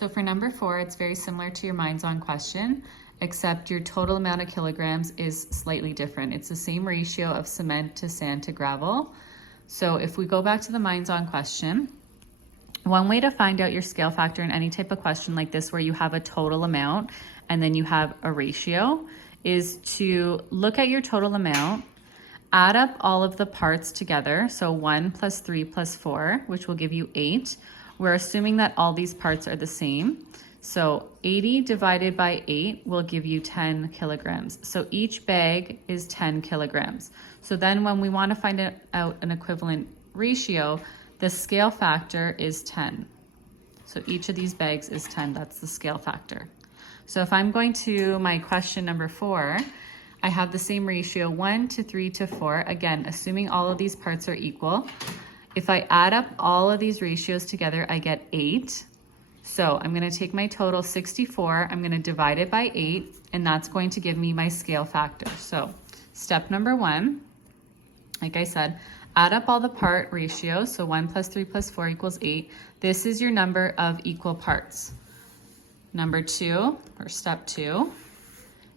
So for number 4, it's very similar to your Minds On question, except your total amount of kilograms is slightly different. It's the same ratio of cement to sand to gravel. So if we go back to the Minds On question, one way to find out your scale factor in any type of question like this where you have a total amount and then you have a ratio is to look at your total amount, add up all of the parts together. So 1 plus 3 plus 4, which will give you 8. We're assuming that all these parts are the same. So 80 divided by 8 will give you 10 kilograms. So each bag is 10 kilograms. So then when we want to find out an equivalent ratio, the scale factor is 10. So each of these bags is 10. That's the scale factor. So if I'm going to my question number 4, I have the same ratio 1 to 3 to 4. Again, assuming all of these parts are equal. If I add up all of these ratios together, I get 8. So I'm going to take my total 64, I'm going to divide it by 8, and that's going to give me my scale factor. So step number 1, like I said, add up all the part ratios. So 1 plus 3 plus 4 equals 8. This is your number of equal parts. Number 2, or step 2,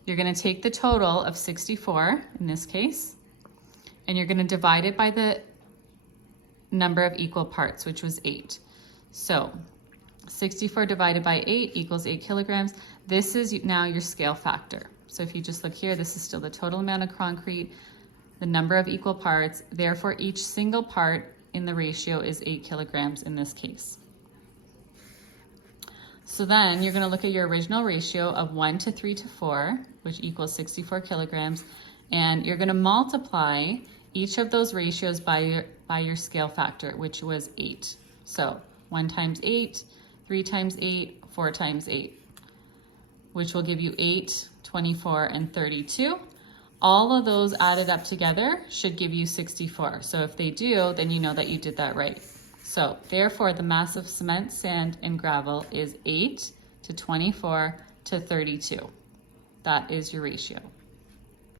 you're going to take the total of 64 in this case, and you're going to divide it by the number of equal parts, which was 8. So 64 divided by 8 equals 8 kilograms. This is now your scale factor. So if you just look here, this is still the total amount of concrete, the number of equal parts. Therefore, each single part in the ratio is 8 kilograms in this case. So then you're going to look at your original ratio of 1 to 3 to 4, which equals 64 kilograms, and you're going to multiply each of those ratios by your scale factor, which was 8. So 1 times 8, 3 times 8, 4 times 8, which will give you 8, 24, and 32. All of those added up together should give you 64. So if they do, then you know that you did that right. So therefore, the mass of cement, sand, and gravel is 8 to 24 to 32. That is your ratio.